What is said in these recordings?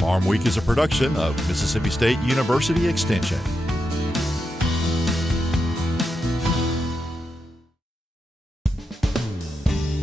Farm Week is a production of Mississippi State University Extension.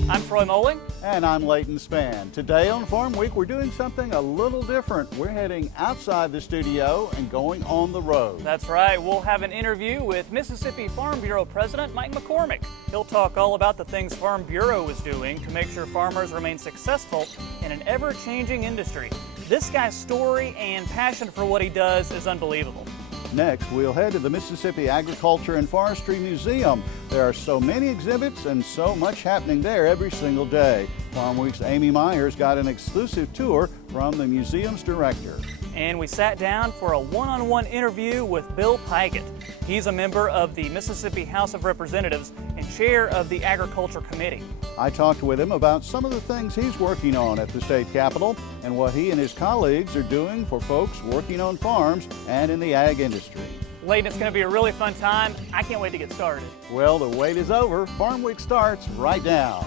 I'm Troy Moling. And I'm Leighton Spann. Today on Farm Week, we're doing something a little different. We're heading outside the studio and going on the road. That's right. We'll have an interview with Mississippi Farm Bureau President Mike McCormick. He'll talk all about the things Farm Bureau is doing to make sure farmers remain successful in an ever-changing industry. This guy's story and passion for what he does is unbelievable. Next, we'll head to the Mississippi Agriculture and Forestry Museum. There are so many exhibits and so much happening there every single day. Farm Week's Amy Myers got an exclusive tour from the museum's director. And we sat down for a one-on-one interview with Bill Pikett. He's a member of the Mississippi House of Representatives and chair of the Agriculture Committee. I talked with him about some of the things he's working on at the state capitol and what he and his colleagues are doing for folks working on farms and in the ag industry. Leighton, it's going to be a really fun time. I can't wait to get started. Well, the wait is over. Farm Week starts right now.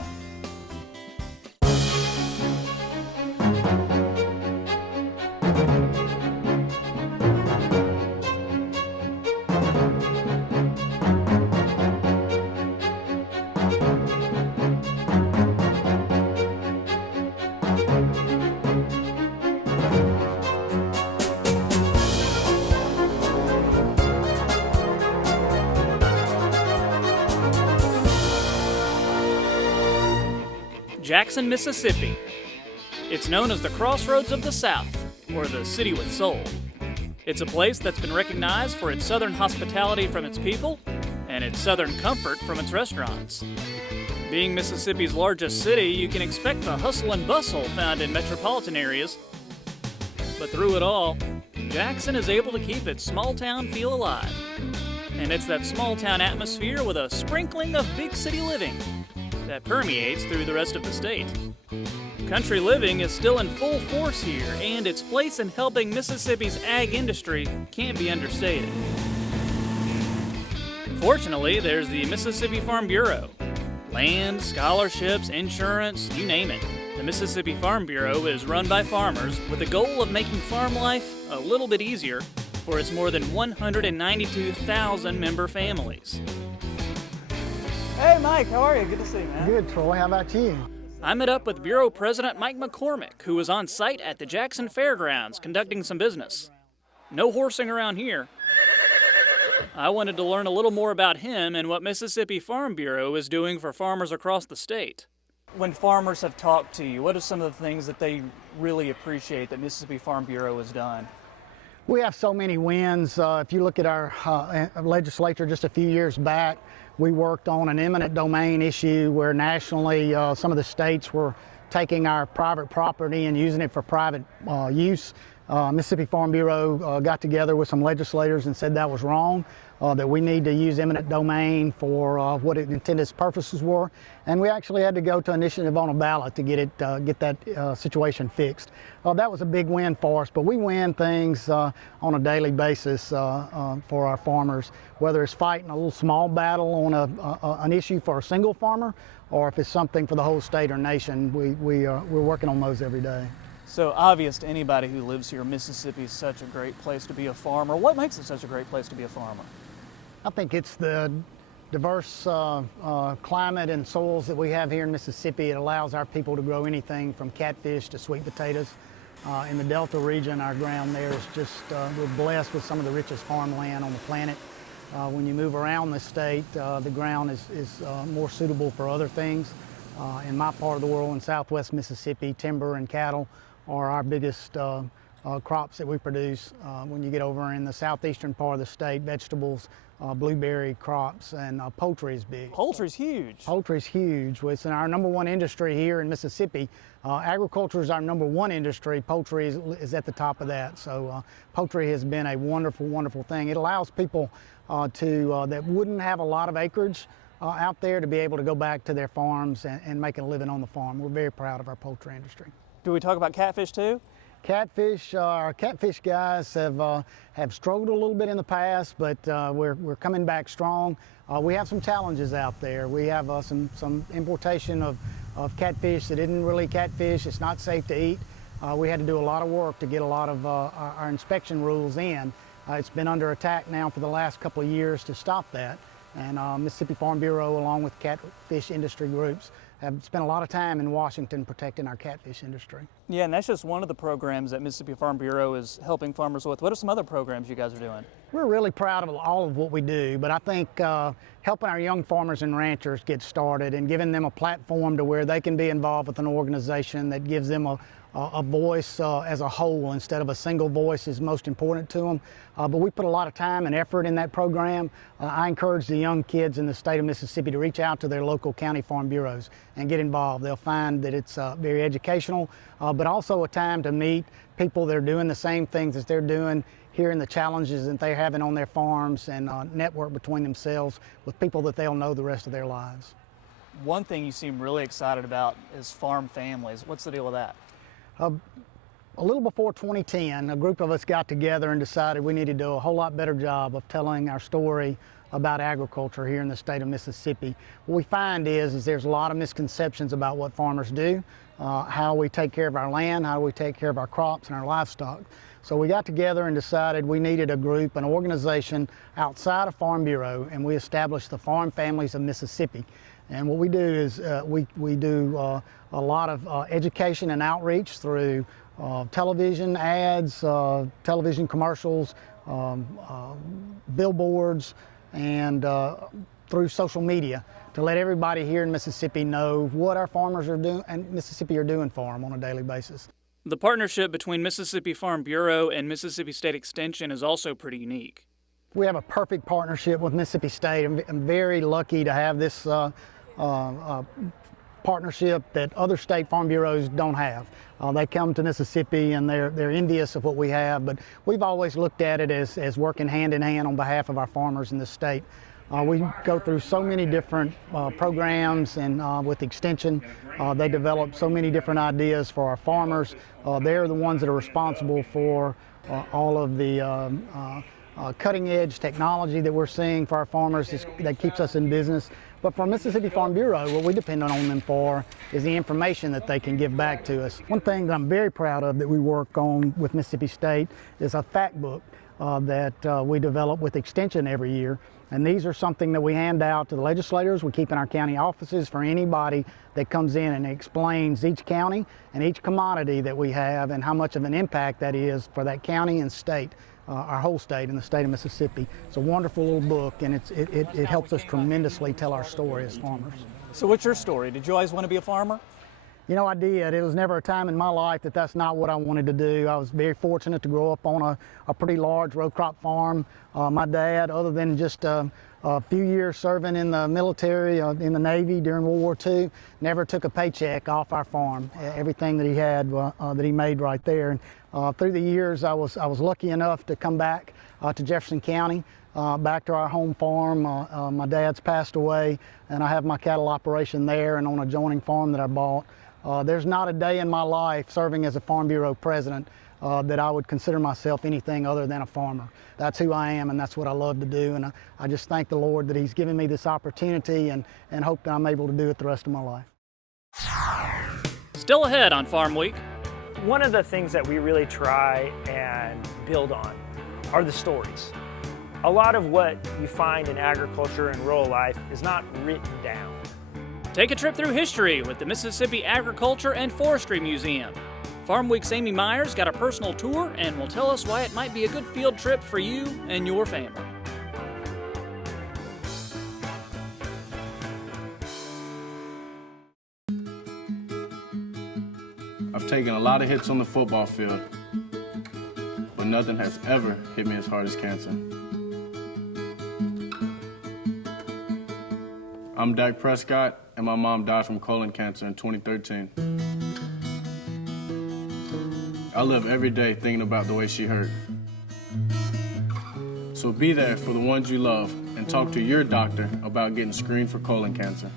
Jackson, Mississippi. It's known as the Crossroads of the South, or the City with Soul. It's a place that's been recognized for its southern hospitality from its people and its southern comfort from its restaurants. Being Mississippi's largest city, you can expect the hustle and bustle found in metropolitan areas. But through it all, Jackson is able to keep its small town feel alive. And it's that small town atmosphere with a sprinkling of big city living that permeates through the rest of the state. Country living is still in full force here, and its place in helping Mississippi's ag industry can't be understated. Fortunately, there's the Mississippi Farm Bureau. Land, scholarships, insurance, you name it. The Mississippi Farm Bureau is run by farmers with the goal of making farm life a little bit easier for its more than 192,000 member families. Hey Mike, how are you? Good to see you, man. Good, Troy. How about you? I met up with Bureau President Mike McCormick, who was on site at the Jackson Fairgrounds conducting some business. No horsing around here. I wanted to learn a little more about him and what Mississippi Farm Bureau is doing for farmers across the state. When farmers have talked to you, what are some of the things that they really appreciate that Mississippi Farm Bureau has done? We have so many wins. If you look at our legislature just a few years back, we worked on an eminent domain issue where nationally some of the states were taking our private property and using it for private use. Mississippi Farm Bureau got together with some legislators and said that was wrong, that we need to use eminent domain for what its intended purposes were. And we actually had to go to initiative on a ballot to get that situation fixed. That was a big win for us, but we win things on a daily basis for our farmers, whether it's fighting a little small battle on an issue for a single farmer, or if it's something for the whole state or nation. We're working on those every day. So obvious to anybody who lives here, Mississippi is such a great place to be a farmer. What makes it such a great place to be a farmer? I think it's the diverse climate and soils that we have here in Mississippi. It allows our people to grow anything from catfish to sweet potatoes. In the Delta region, our ground there is just, we're blessed with some of the richest farmland on the planet. When you move around the state, the ground is more suitable for other things. In my part of the world, in southwest Mississippi, timber and cattle are our biggest crops that we produce. When you get over in the southeastern part of the state, vegetables, blueberry crops, and poultry is big. Poultry's huge. Poultry's huge. It's our number one industry here in Mississippi. Agriculture is our number one industry. Poultry is at the top of that. So poultry has been a wonderful, wonderful thing. It allows people that wouldn't have a lot of acreage out there to be able to go back to their farms and make a living on the farm. We're very proud of our poultry industry. Do we talk about catfish too? Catfish, our catfish guys have struggled a little bit in the past, but we're coming back strong. We have some challenges out there. We have some importation of catfish that isn't really catfish. It's not safe to eat. we had to do a lot of work to get a lot of our inspection rules in. It's been under attack now for the last couple of years to stop that. And Mississippi Farm Bureau, along with catfish industry groups, have spent a lot of time in Washington protecting our catfish industry. Yeah, and that's just one of the programs that Mississippi Farm Bureau is helping farmers with. What are some other programs you guys are doing? We're really proud of all of what we do, but I think helping our young farmers and ranchers get started and giving them a platform to where they can be involved with an organization that gives them a voice as a whole instead of a single voice is most important to them. But we put a lot of time and effort in that program. I encourage the young kids in the state of Mississippi to reach out to their local county farm bureaus and get involved. They'll find that it's very educational, but also a time to meet people that are doing the same things as they're doing, hearing the challenges that they're having on their farms, and network between themselves with people that they'll know the rest of their lives. One thing you seem really excited about is farm families. What's the deal with that? A little before 2010, a group of us got together and decided we needed to do a whole lot better job of telling our story about agriculture here in the state of Mississippi. What we find is there's a lot of misconceptions about what farmers do, how we take care of our land, how we take care of our crops and our livestock. So we got together and decided we needed a group, an organization outside of Farm Bureau, and we established the Farm Families of Mississippi. And what we do is we do a lot of education and outreach through television ads, television commercials, billboards, and through social media to let everybody here in Mississippi know what our farmers are doing and Mississippi are doing for them on a daily basis. The partnership between Mississippi Farm Bureau and Mississippi State Extension is also pretty unique. We have a perfect partnership with Mississippi State. I'm very lucky to have this partnership that other state farm bureaus don't have. They come to Mississippi and they're envious of what we have, but we've always looked at it as working hand in hand on behalf of our farmers in the state. We go through so many different programs, and with Extension, they develop so many different ideas for our farmers. They're the ones that are responsible for all of the cutting-edge technology that we're seeing for our farmers that keeps us in business. But for Mississippi Farm Bureau, what we depend on them for is the information that they can give back to us. One thing that I'm very proud of that we work on with Mississippi State is a fact book that we develop with Extension every year. And these are something that we hand out to the legislators. We keep in our county offices for anybody that comes in and explains each county and each commodity that we have and how much of an impact that is for that county and state, our whole state in the state of Mississippi. It's a wonderful little book, and it helps us tremendously tell our story as farmers. So what's your story? Did you always want to be a farmer? You know, I did. It was never a time in my life that that's not what I wanted to do. I was very fortunate to grow up on a pretty large row crop farm. My dad, other than just a few years serving in the military, in the Navy during World War II, never took a paycheck off our farm. Everything that he had, that he made right there. And through the years, I was lucky enough to come back to Jefferson County, back to our home farm. My dad's passed away, and I have my cattle operation there and on an adjoining farm that I bought. There's not a day in my life serving as a Farm Bureau president that I would consider myself anything other than a farmer. That's who I am, and that's what I love to do, and I just thank the Lord that He's given me this opportunity and hope that I'm able to do it the rest of my life. Still ahead on Farm Week. One of the things that we really try and build on are the stories. A lot of what you find in agriculture and rural life is not written down. Take a trip through history with the Mississippi Agriculture and Forestry Museum. Farm Week's Amy Myers got a personal tour and will tell us why it might be a good field trip for you and your family. I've taken a lot of hits on the football field, but nothing has ever hit me as hard as cancer. I'm Dak Prescott, and my mom died from colon cancer in 2013. I live every day thinking about the way she hurt. So be there for the ones you love and talk to your doctor about getting screened for colon cancer.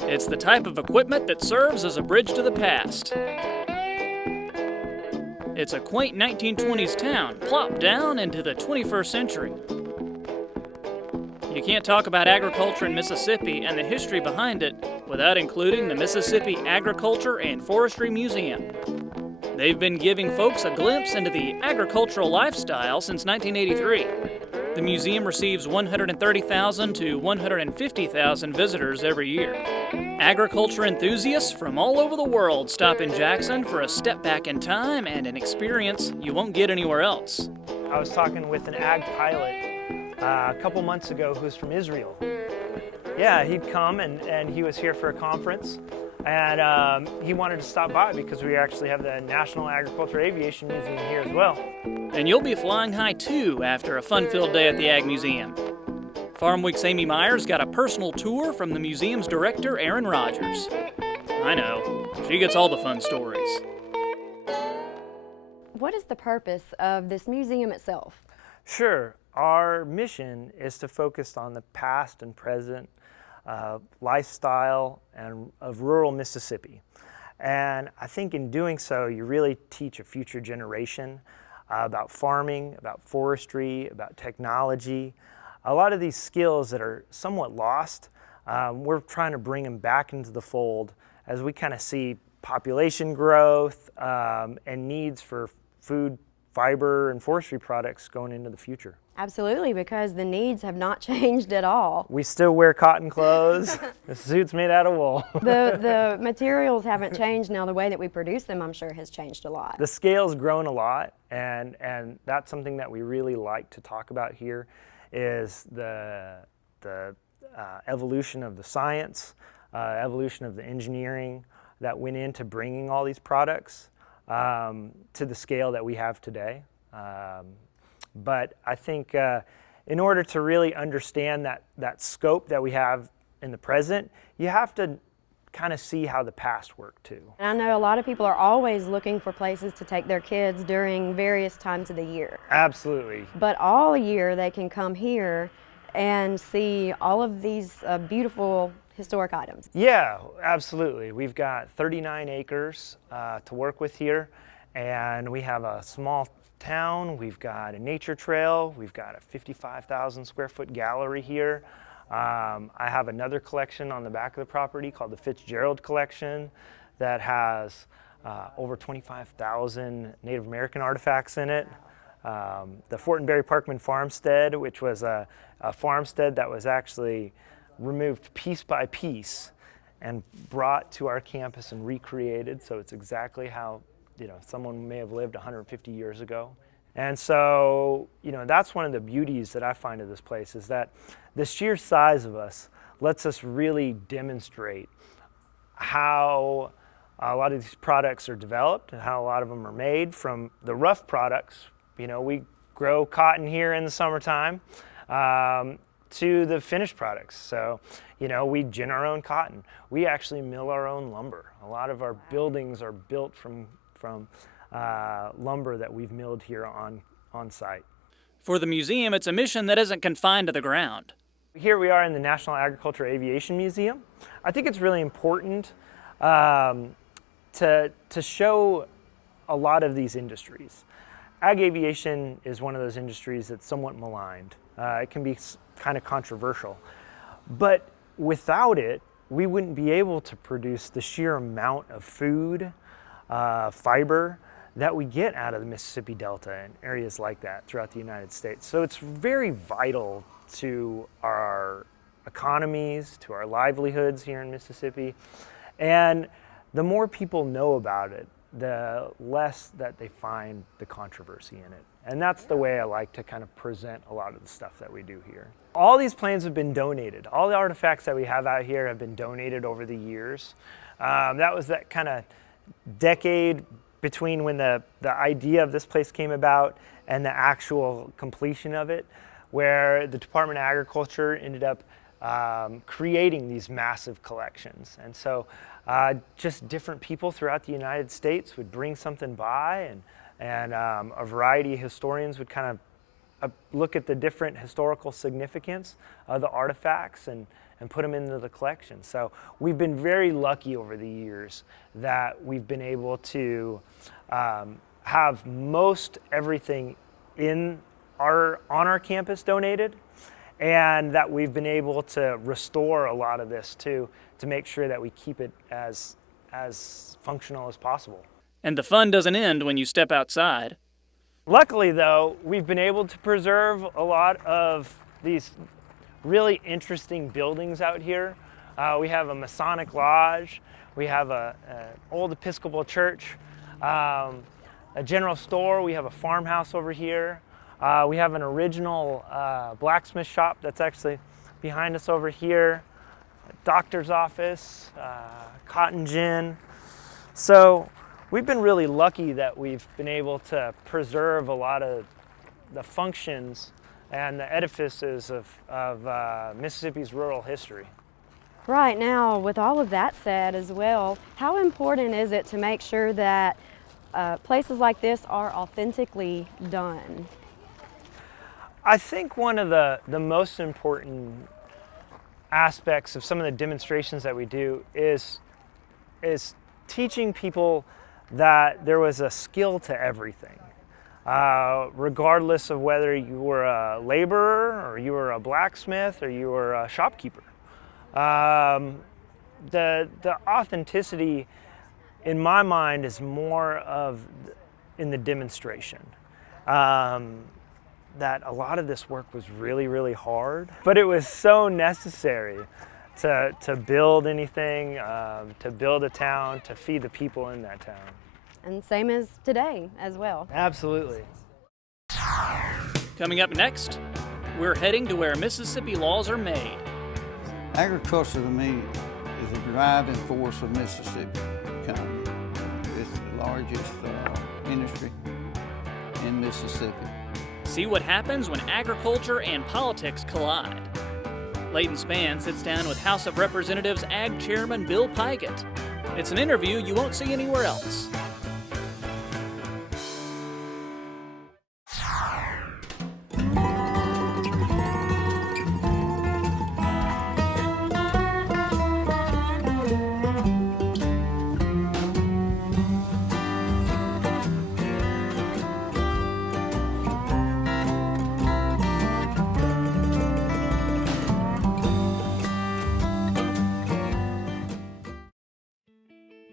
It's the type of equipment that serves as a bridge to the past. It's a quaint 1920s town plopped down into the 21st century. You can't talk about agriculture in Mississippi and the history behind it without including the Mississippi Agriculture and Forestry Museum. They've been giving folks a glimpse into the agricultural lifestyle since 1983. The museum receives 130,000 to 150,000 visitors every year. Agriculture enthusiasts from all over the world stop in Jackson for a step back in time and an experience you won't get anywhere else. I was talking with an ag pilot a couple months ago who's from Israel. Yeah, he'd come and he was here for a conference, and he wanted to stop by because we actually have the National Agriculture Aviation Museum here as well. And you'll be flying high too after a fun-filled day at the Ag Museum. Farmweek's Amy Myers got a personal tour from the museum's director, Aaron Rogers. I know, she gets all the fun stories. What is the purpose of this museum itself? Sure. Our mission is to focus on the past and present lifestyle of rural Mississippi. And I think in doing so, you really teach a future generation about farming, about forestry, about technology. A lot of these skills that are somewhat lost, we're trying to bring them back into the fold as we kind of see population growth and needs for food, fiber, and forestry products going into the future. Absolutely, because the needs have not changed at all. We still wear cotton clothes. The suit's made out of wool. The materials haven't changed. Now the way that we produce them, I'm sure, has changed a lot. The scale's grown a lot, and that's something that we really like to talk about here is the evolution of the science, evolution of the engineering that went into bringing all these products to the scale that we have today. But I think in order to really understand that scope that we have in the present, you have to kind of see how the past worked too. And I know a lot of people are always looking for places to take their kids during various times of the year. Absolutely. But all year they can come here and see all of these beautiful historic items. Yeah, absolutely. We've got 39 acres to work with here, and we have a small town, we've got a nature trail, we've got a 55,000 square foot gallery here. I have another collection on the back of the property called the Fitzgerald Collection that has over 25,000 Native American artifacts in it. The Fortenberry Parkman Farmstead, which was a farmstead that was actually removed piece by piece and brought to our campus and recreated, so it's exactly how someone may have lived 150 years ago. And so, that's one of the beauties that I find of this place is that the sheer size of us lets us really demonstrate how a lot of these products are developed and how a lot of them are made from the rough products. We grow cotton here in the summertime to the finished products. So, we gin our own cotton. We actually mill our own lumber. A lot of our buildings are built from lumber that we've milled here on site. For the museum, it's a mission that isn't confined to the ground. Here we are in the National Agriculture Aviation Museum. I think it's really important to show a lot of these industries. Ag aviation is one of those industries that's somewhat maligned. It can be kind of controversial, but without it, we wouldn't be able to produce the sheer amount of food, fiber that we get out of the Mississippi Delta and areas like that throughout the United States. So it's very vital to our economies, to our livelihoods here in Mississippi. And the more people know about it, the less that they find the controversy in it. And that's the way I like to kind of present a lot of the stuff that we do here. All these planes have been donated. All the artifacts that we have out here have been donated over the years. That was that kind of decade between when the idea of this place came about and the actual completion of it, where the Department of Agriculture ended up creating these massive collections. And so just different people throughout the United States would bring something by, and a variety of historians would kind of look at the different historical significance of the artifacts and put them into the collection. So we've been very lucky over the years that we've been able to have most everything on our campus donated, and that we've been able to restore a lot of this to to make sure that we keep it as functional as possible. And the fun doesn't end when you step outside. Luckily though, we've been able to preserve a lot of these really interesting buildings out here. We have a Masonic lodge, we have an old Episcopal church, a general store, we have a farmhouse over here. We have an original blacksmith shop that's actually behind us over here, a doctor's office, cotton gin. So we've been really lucky that we've been able to preserve a lot of the functions and the edifices of Mississippi's rural history. Right now, with all of that said as well, how important is it to make sure that places like this are authentically done? I think one of the most important aspects of some of the demonstrations that we do is teaching people that there was a skill to everything. Regardless of whether you were a laborer or you were a blacksmith or you were a shopkeeper. The authenticity in my mind is more of in the demonstration. That a lot of this work was really, really hard, but it was so necessary to build anything, to build a town, to feed the people in that town. And same as today as well. Absolutely. Coming up next, we're heading to where Mississippi laws are made. Agriculture to me is the driving force of Mississippi economy. It's the largest industry in Mississippi. See what happens when agriculture and politics collide. Leighton Spann sits down with House of Representatives Ag Chairman Bill Pigott. It's an interview you won't see anywhere else.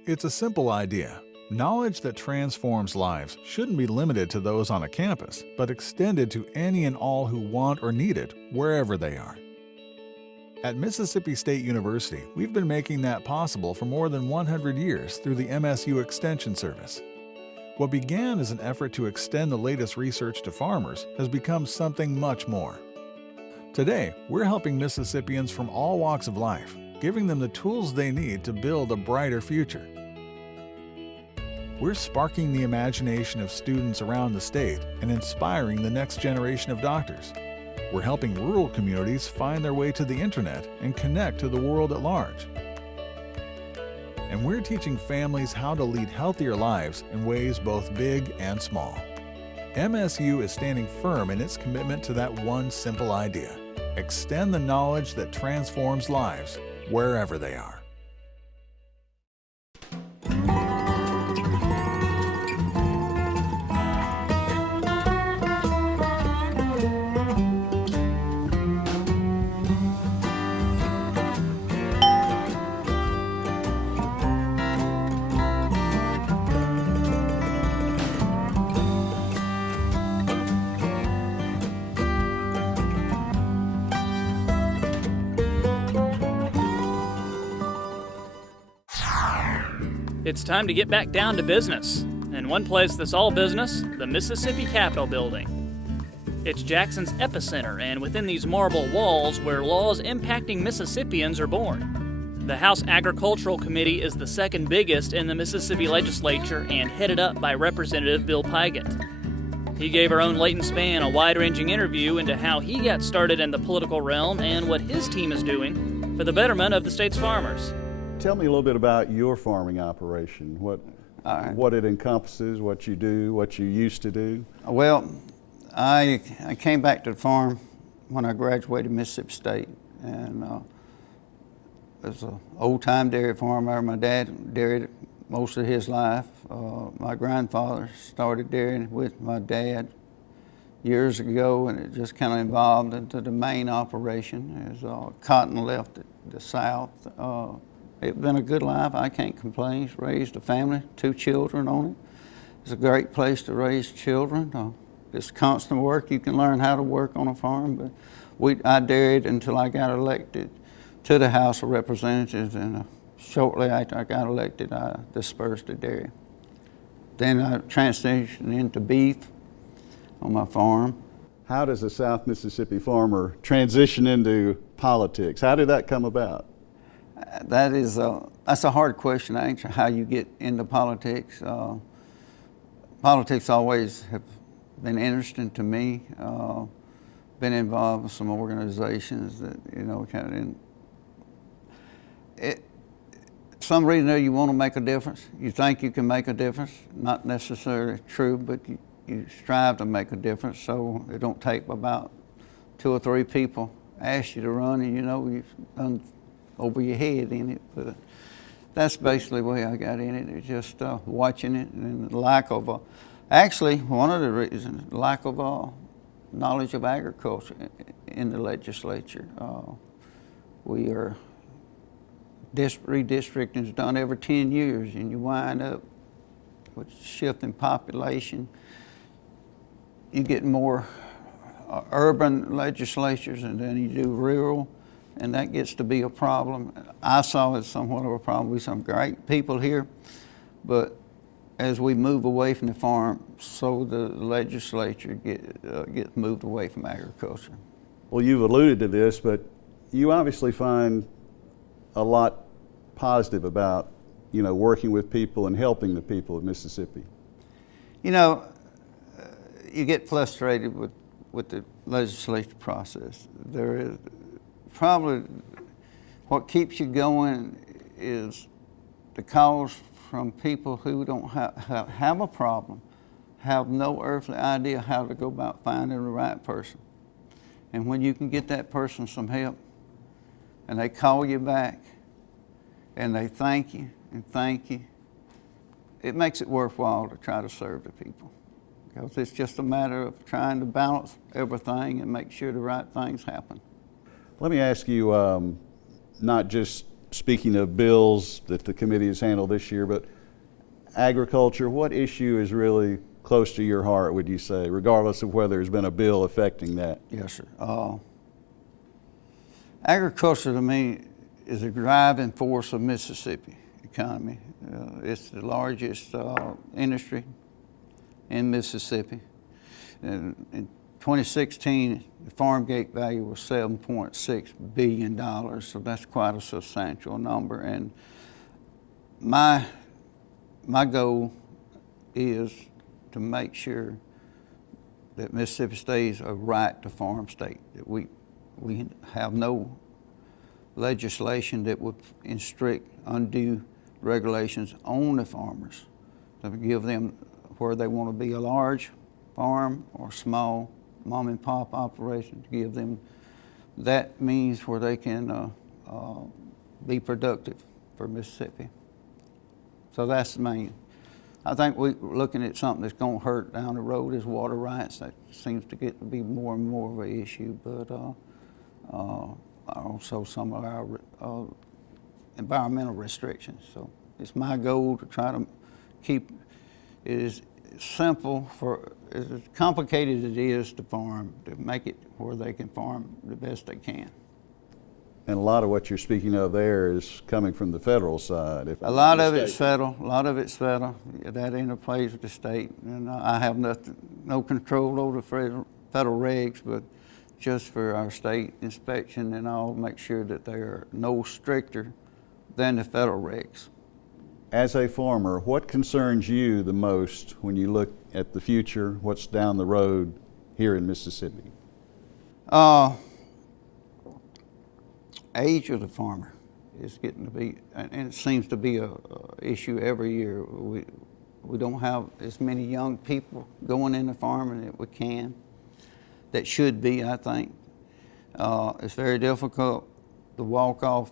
It's a simple idea. Knowledge that transforms lives shouldn't be limited to those on a campus, but extended to any and all who want or need it, wherever they are. At Mississippi State University, we've been making that possible for more than 100 years through the MSU Extension Service. What began as an effort to extend the latest research to farmers has become something much more. Today, we're helping Mississippians from all walks of life, giving them the tools they need to build a brighter future. We're sparking the imagination of students around the state and inspiring the next generation of doctors. We're helping rural communities find their way to the internet and connect to the world at large. And we're teaching families how to lead healthier lives in ways both big and small. MSU is standing firm in its commitment to that one simple idea: extend the knowledge that transforms lives wherever they are. It's time to get back down to business. And one place that's all business, the Mississippi Capitol Building. It's Jackson's epicenter, and within these marble walls where laws impacting Mississippians are born. The House Agricultural Committee is the second biggest in the Mississippi legislature and headed up by Representative Bill Pigott. He gave our own Leighton Spann a wide-ranging interview into how he got started in the political realm and what his team is doing for the betterment of the state's farmers. Tell me a little bit about your farming operation, what it encompasses, what you do, what you used to do. Well, I came back to the farm when I graduated Mississippi State, and it was an old-time dairy farmer. My dad dairied most of his life. My grandfather started dairying with my dad years ago, and it just kind of evolved into the main operation as cotton left the South. It's been a good life. I can't complain. He's raised a family, 2 children on it. It's a great place to raise children. It's constant work. You can learn how to work on a farm, but I dairied until I got elected to the House of Representatives, and shortly after I got elected, I dispersed the dairy. Then I transitioned into beef on my farm. How does a South Mississippi farmer transition into politics? How did that come about? That's a hard question to answer, how you get into politics. Politics always have been interesting to me. Been involved with some organizations that, kind of some reason there you want to make a difference. You think you can make a difference. Not necessarily true, but you strive to make a difference. So it don't take about 2 or 3 people ask you to run, and you've done over your head in it. But that's basically the way I got in it. It's just watching it, and the lack of actually, one of the reasons, lack of knowledge of agriculture in the legislature. We are redistricting is done every 10 years, and you wind up with shifting population. You get more urban legislatures, and then you do rural, and that gets to be a problem. I saw it somewhat of a problem. We have some great people here, but as we move away from the farm, so the legislature gets moved away from agriculture. Well, you've alluded to this, but you obviously find a lot positive about, working with people and helping the people of Mississippi. You get frustrated with the legislative process. There is probably what keeps you going is the calls from people who don't have a problem, have no earthly idea how to go about finding the right person. And when you can get that person some help, and they call you back, and they thank you and thank you, it makes it worthwhile to try to serve the people. Because it's just a matter of trying to balance everything and make sure the right things happen. Let me ask you, not just speaking of bills that the committee has handled this year, but agriculture, what issue is really close to your heart, would you say, regardless of whether there's been a bill affecting that? Yes, sir. Agriculture to me is a driving force of Mississippi economy. It's the largest industry in Mississippi. In 2016, the farm gate value was $7.6 billion, so that's quite a substantial number. And my goal is to make sure that Mississippi stays a right to farm state, that we have no legislation that would instruct undue regulations on the farmers, to give them where they want to be a large farm or small mom and pop operation, to give them that means where they can be productive for Mississippi. So that's the main. I think we're looking at something that's going to hurt down the road is water rights. That seems to get to be more and more of an issue, but also some of our environmental restrictions. So it's my goal to try to keep it as simple, as complicated as it is to farm, to make it where they can farm the best they can. And a lot of what you're speaking of there is coming from the federal side. A lot of it's federal. A lot of it's federal. That interplays with the state, and I have no control over the federal regs, but just for our state inspection, and I'll make sure that they are no stricter than the federal regs. As a farmer, what concerns you the most when you look at the future, what's down the road here in Mississippi? Age of the farmer is getting to be, and it seems to be a issue every year. We don't have as many young people going into farming that we can, that should be, I think. It's very difficult to walk off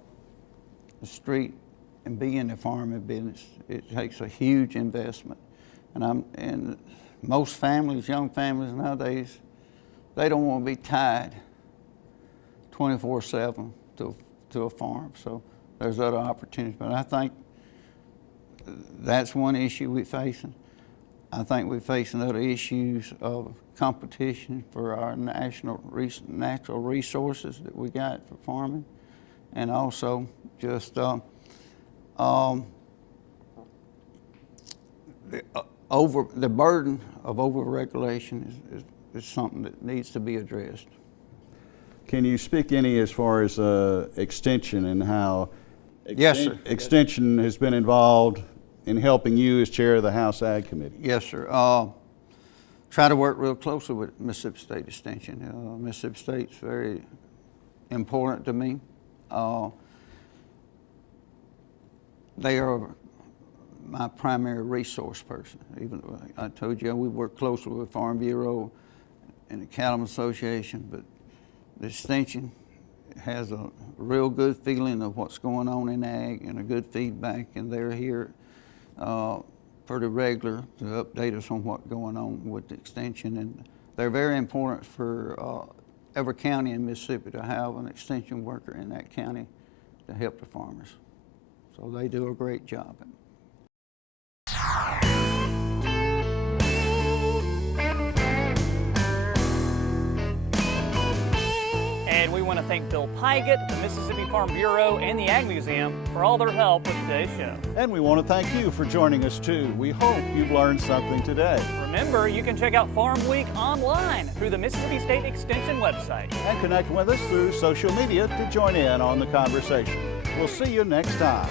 the street and be in the farming business. It takes a huge investment. And most families, young families nowadays, they don't want to be tied 24/7 to a farm. So there's other opportunities. But I think that's one issue we're facing. I think we're facing other issues of competition for our natural resources that we got for farming, and also just the burden of overregulation is something that needs to be addressed. Can you speak any as far as extension and how Yes, sir. Extension has been involved in helping you as chair of the House Ag Committee? Yes, sir. Try to work real closely with Mississippi State Extension. Mississippi State's very important to me. They are my primary resource person. Even though I told you we work closely with Farm Bureau and the Cattlemen's Association, but the Extension has a real good feeling of what's going on in ag and a good feedback, and they're here pretty regular to update us on what's going on with the Extension. And they're very important for every county in Mississippi to have an Extension worker in that county to help the farmers. So they do a great job. And we want to thank Bill Pygott, the Mississippi Farm Bureau, and the Ag Museum for all their help with today's show. And we want to thank you for joining us too. We hope you've learned something today. Remember, you can check out Farm Week online through the Mississippi State Extension website. And connect with us through social media to join in on the conversation. We'll see you next time.